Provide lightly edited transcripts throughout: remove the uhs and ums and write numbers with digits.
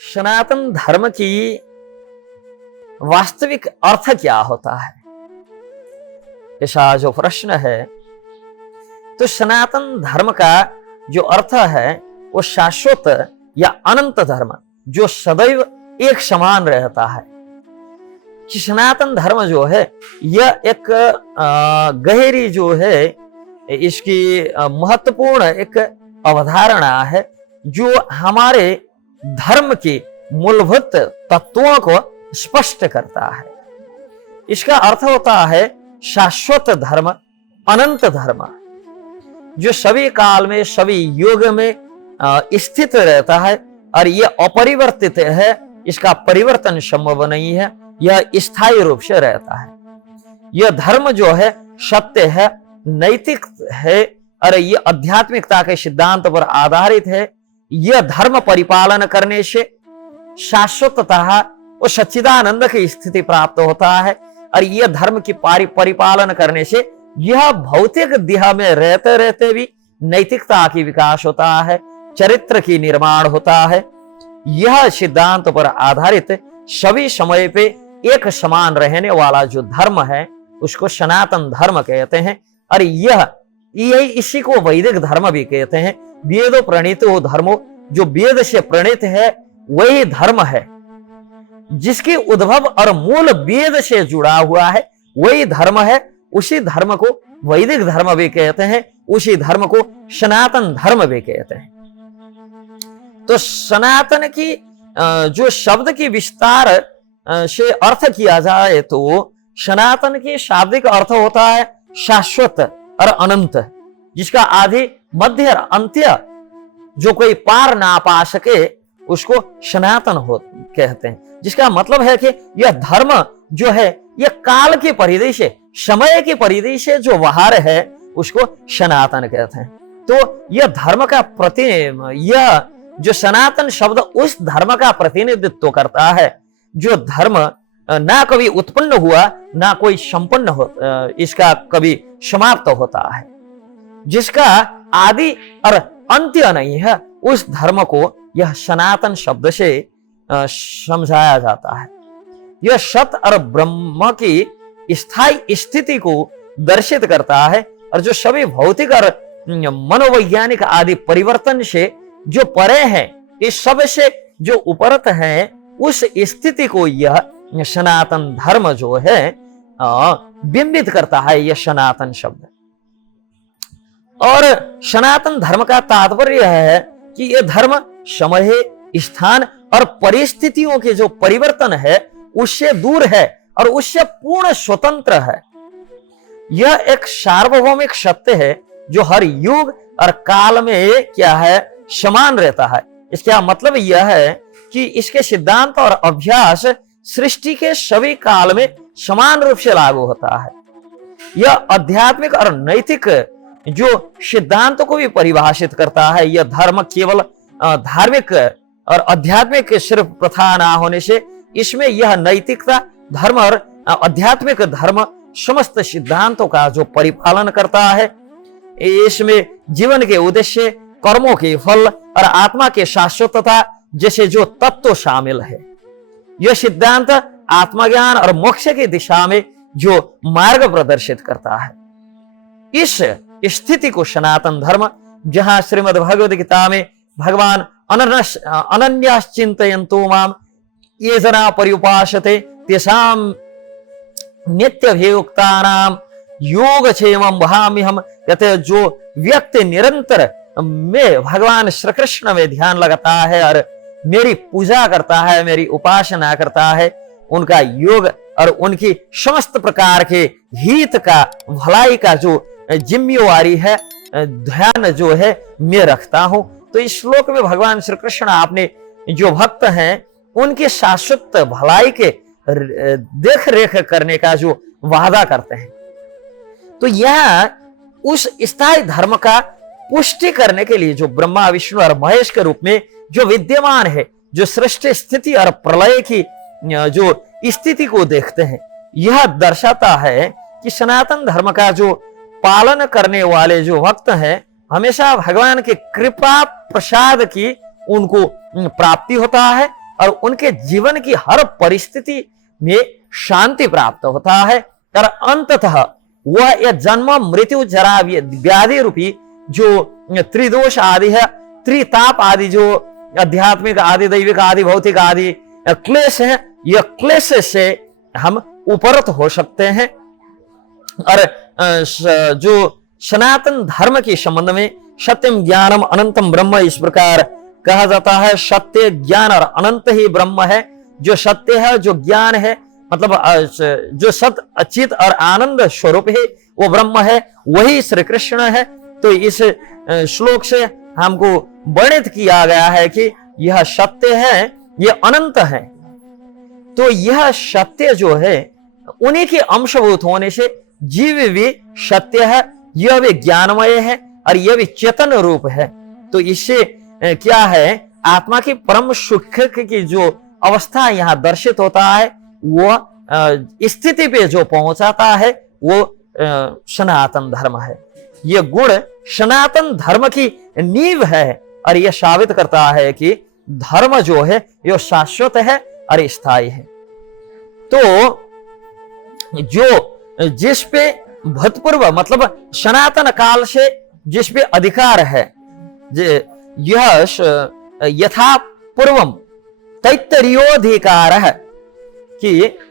सनातन धर्म की वास्तविक अर्थ क्या होता है, ऐसा जो प्रश्न है, तो सनातन धर्म का जो अर्थ है वो शाश्वत या अनंत धर्म जो सदैव एक समान रहता है। कि सनातन धर्म जो है यह एक गहरी जो है इसकी महत्वपूर्ण एक अवधारणा है जो हमारे धर्म के मूलभूत तत्वों को स्पष्ट करता है। इसका अर्थ होता है शाश्वत धर्म, अनंत धर्म जो सभी काल में सभी युग में स्थित रहता है और यह अपरिवर्तित है, इसका परिवर्तन संभव नहीं है, यह स्थायी रूप से रहता है। यह धर्म जो है सत्य है, नैतिक है और यह आध्यात्मिकता के सिद्धांत पर आधारित है। यह धर्म परिपालन करने से शाश्वततः और सच्चिदानंद की स्थिति प्राप्त होता है और यह धर्म की परिपालन करने से यह भौतिक देह में रहते रहते भी नैतिकता की विकास होता है, चरित्र की निर्माण होता है। यह सिद्धांत पर आधारित सभी समय पे एक समान रहने वाला जो धर्म है उसको सनातन धर्म कहते हैं और यही इसी को वैदिक धर्म भी कहते हैं। वेदो प्रणीतो धर्मो, जो वेद से प्रणीत है वही धर्म है, जिसकी उद्भव और मूल वेद से जुड़ा हुआ है वही धर्म है। उसी धर्म को वैदिक धर्म भी कहते हैं, उसी धर्म को सनातन धर्म भी कहते हैं। तो सनातन की जो शब्द की विस्तार से अर्थ किया जाए तो सनातन की शाब्दिक अर्थ होता है शाश्वत और अनंत, जिसका आदि मध्य और अंत्य जो कोई पार ना पा सके उसको सनातन कहते हैं। जिसका मतलब है कि यह धर्म जो है यह काल की परिधि से, समय की परिधि से जो बाहर है उसको सनातन कहते हैं। तो यह धर्म का यह जो सनातन शब्द उस धर्म का प्रतिनिधित्व करता है जो धर्म ना कभी उत्पन्न हुआ ना कोई संपन्न हो, इसका कभी समाप्त होता है, जिसका आदि और अंत्य नहीं है। उस धर्म को यह सनातन शब्द से समझाया जाता है। यह सत्य और ब्रह्म की स्थायी स्थिति को दर्शित करता है और जो सभी भौतिक और मनोवैज्ञानिक आदि परिवर्तन से जो परे हैं, इस सब से जो उपरत है, उस स्थिति को यह सनातन धर्म जो है बिंबित करता है, यह सनातन शब्द। और सनातन धर्म का तात्पर्य है कि यह धर्म समय, स्थान और परिस्थितियों के जो परिवर्तन है उससे दूर है और उससे पूर्ण स्वतंत्र है। यह एक सार्वभौमिक सत्य है जो हर युग और काल में क्या है समान रहता है। इसका मतलब यह है कि इसके सिद्धांत और अभ्यास सृष्टि के सभी काल में समान रूप से लागू होता है। यह आध्यात्मिक और नैतिक जो सिद्धांतों को भी परिभाषित करता है। यह धर्म केवल धार्मिक और आध्यात्मिक सिर्फ प्रथा ना होने से इसमें यह नैतिकता, धर्म और आध्यात्मिक धर्म समस्त सिद्धांतों का जो परिपालन करता है। इसमें जीवन के उद्देश्य, कर्मों के फल और आत्मा के शाश्वतता जैसे जो तत्व शामिल है। यह सिद्धांत आत्मज्ञान और मोक्ष की दिशा में जो मार्ग प्रदर्शित करता है। इस स्थिति को सनातन धर्म, जहां श्रीमद् भगवद गीता में भगवान अनन्याश्चिन्तयन्तो माम ये जना पर्युपासते तेषाम नित्यभियुक्तानाम योगक्षेमं वहाम्यहम्, कहते हैं जो व्यक्ति निरंतर में भगवान श्री कृष्ण में ध्यान लगाता है और मेरी पूजा करता है, मेरी उपासना करता है, उनका योग और उनकी समस्त प्रकार के हित का, भलाई का जो जिम्मेवारी है, ध्यान जो है मैं रखता हूं। तो इस श्लोक में भगवान श्री कृष्ण आपने जो भक्त हैं उनके शाश्वत भलाई के देख रेख करने का जो वादा करते हैं। तो यह उस स्थायी धर्म का पुष्टि करने के लिए जो ब्रह्मा, विष्णु और महेश के रूप में जो विद्यमान है, जो सृष्टि, स्थिति और प्रलय की जो स्थिति को देखते हैं, यह दर्शाता है कि सनातन धर्म का जो पालन करने वाले जो भक्त हैं हमेशा भगवान के कृपा प्रसाद की उनको प्राप्ति होता है और उनके जीवन की हर परिस्थिति में शांति प्राप्त होता है और अंततः वह यह जन्म मृत्यु जरा व्याधि रूपी जो त्रिदोष आदि है, त्रिताप आदि जो आध्यात्मिक आदि दैविक आदि भौतिक आदि क्लेश है, यह क्लेश से हम उपरत हो सकते हैं। और जो सनातन धर्म के संबंध में सत्यम ज्ञानम अनंतम ब्रह्म इस प्रकार कहा जाता है। सत्य ज्ञान और अनंत ही ब्रह्म है। जो सत्य है, जो ज्ञान है, मतलब जो सत अचित और आनंद स्वरूप है वो ब्रह्म है, वही श्री कृष्ण है। तो इस श्लोक से हमको वर्णित किया गया है कि यह सत्य है, यह अनंत है। तो यह सत्य जो है उन्हीं के अंशभूत होने से जीव भी सत्य है, यह भी ज्ञानमय है और यह भी चेतन रूप है। तो इससे क्या है, आत्मा की परम सुख की जो अवस्था यहाँ दर्शित होता है, वो स्थिति पे जो पहुंचाता है वो सनातन धर्म है। ये गुण सनातन धर्म की नींव है और यह साबित करता है कि धर्म जो है यह शाश्वत है और स्थायी है। तो जो जिस पे भूतपूर्व मतलब सनातन काल से जिस पे अधिकार है, यह यथा पूर्वम तैत्तरीयोधिकार है कि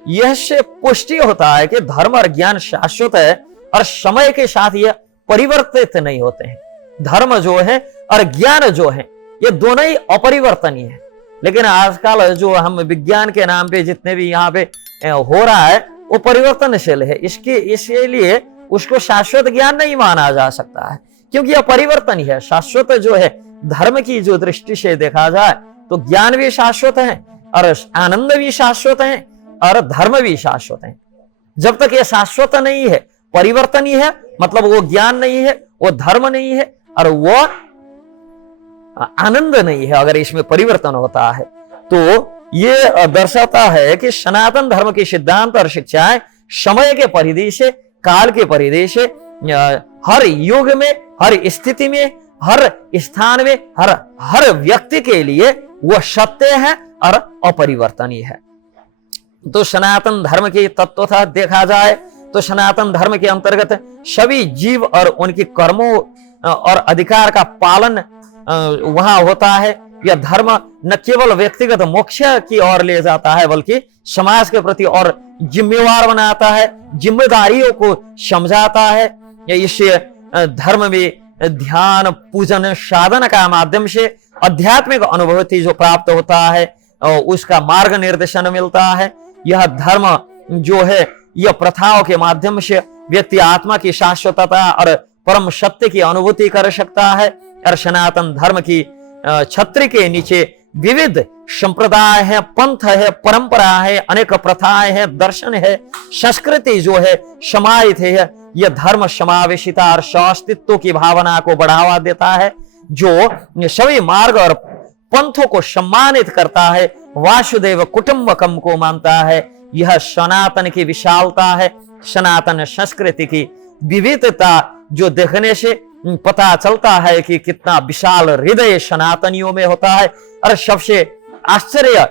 यह से पुष्टि होता है कि धर्म और ज्ञान शाश्वत है और समय के साथ यह परिवर्तित नहीं होते हैं। धर्म जो है और ज्ञान जो है ये दोनों ही अपरिवर्तनीय है। लेकिन आजकल जो हम विज्ञान के नाम पे जितने भी यहाँ पे हो रहा है वो परिवर्तनशील है, इसलिए उसको शाश्वत ज्ञान नहीं माना जा सकता है, क्योंकि यह परिवर्तन है। शाश्वत जो है धर्म की जो दृष्टि से देखा जाए तो ज्ञान भी शाश्वत है और आनंद भी शाश्वत है और धर्म भी शाश्वत है। जब तक यह शाश्वत नहीं है, परिवर्तनीय है, मतलब वो ज्ञान नहीं है, वो धर्म नहीं है और वो आनंद नहीं है, अगर इसमें परिवर्तन होता है तो ये दर्शाता है कि सनातन धर्म के सिद्धांत और शिक्षाएं समय के परिधि से, काल के परिधि से, हर युग में, हर स्थिति में, हर स्थान में, हर व्यक्ति के लिए वह सत्य है और अपरिवर्तनीय है। तो सनातन धर्म के तत्वतः देखा जाए तो सनातन धर्म के अंतर्गत सभी जीव और उनके कर्मों और अधिकार का पालन वहां होता है। यह धर्म न केवल व्यक्तिगत मोक्ष की ओर ले जाता है बल्कि समाज के प्रति और जिम्मेवार बनाता है, जिम्मेदारियों को समझाता है। इससे धर्म में ध्यान, पूजन, साधन का माध्यम से आध्यात्मिक अनुभूति जो प्राप्त होता है उसका मार्ग निर्देशन मिलता है। यह धर्म जो है यह प्रथाओं के माध्यम से व्यक्ति आत्मा की शाश्वतता और परम सत्य की अनुभूति कर सकता है। और सनातन धर्म की छत्र के नीचे विविध संप्रदाय है, पंथ है, परंपरा है, अनेक प्रथाएं हैं, दर्शन है, संस्कृति जो है समाहित है। यह धर्म समावेशिता और स्वास्तित्व की भावना को बढ़ावा देता है, जो सभी मार्ग और पंथों को सम्मानित करता है, वासुदेव कुटुंबकम को मानता है। यह सनातन की विशालता है, सनातन संस्कृति की विविधता जो देखने से पता चलता है कि कितना विशाल हृदय सनातनियों में होता है। और सबसे आश्चर्य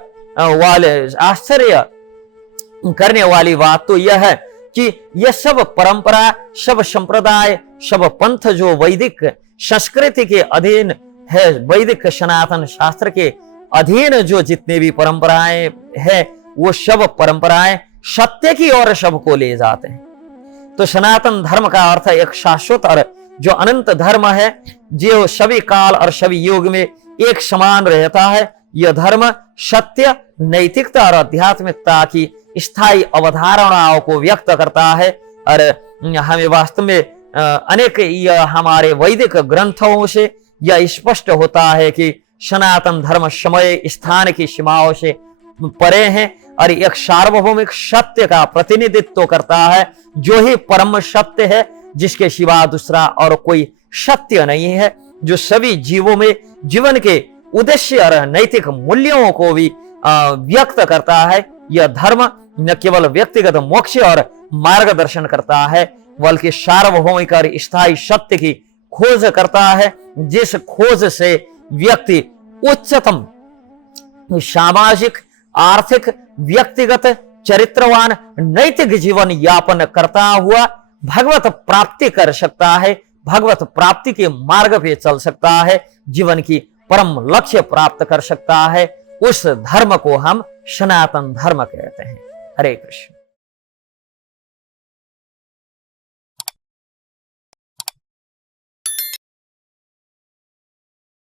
करने वाली बात तो यह है कि यह सब परंपरा, सब संप्रदाय, सब पंथ जो वैदिक संस्कृति के अधीन है, वैदिक सनातन शास्त्र के अधीन जो जितने भी परंपराएं हैं वो सब परंपराएं सत्य की ओर सबको ले जाते हैं। तो सनातन धर्म का अर्थ एक शाश्वत और जो अनंत धर्म है, जो सभी काल और सभी युग में एक समान रहता है। यह धर्म सत्य, नैतिकता और आध्यात्मिकता की स्थायी अवधारणाओं को व्यक्त करता है। और हमें वास्तव में अनेक हमारे वैदिक ग्रंथों से यह स्पष्ट होता है कि सनातन धर्म समय स्थान की सीमाओं से परे है और एक सार्वभौमिक सत्य का प्रतिनिधित्व करता है, जो ही परम सत्य है, जिसके सिवा दूसरा और कोई सत्य नहीं है, जो सभी जीवों में जीवन के उद्देश्य और नैतिक मूल्यों को भी व्यक्त करता है। यह धर्म न केवल व्यक्तिगत मोक्ष और मार्गदर्शन करता है बल्कि सार्वभौमिक और स्थायी सत्य की खोज करता है, जिस खोज से व्यक्ति उच्चतम सामाजिक, आर्थिक, व्यक्तिगत, चरित्रवान, नैतिक जीवन यापन करता हुआ भगवत प्राप्ति कर सकता है, भगवत प्राप्ति के मार्ग पे चल सकता है, जीवन की परम लक्ष्य प्राप्त कर सकता है। उस धर्म को हम सनातन धर्म कहते हैं। हरे कृष्ण।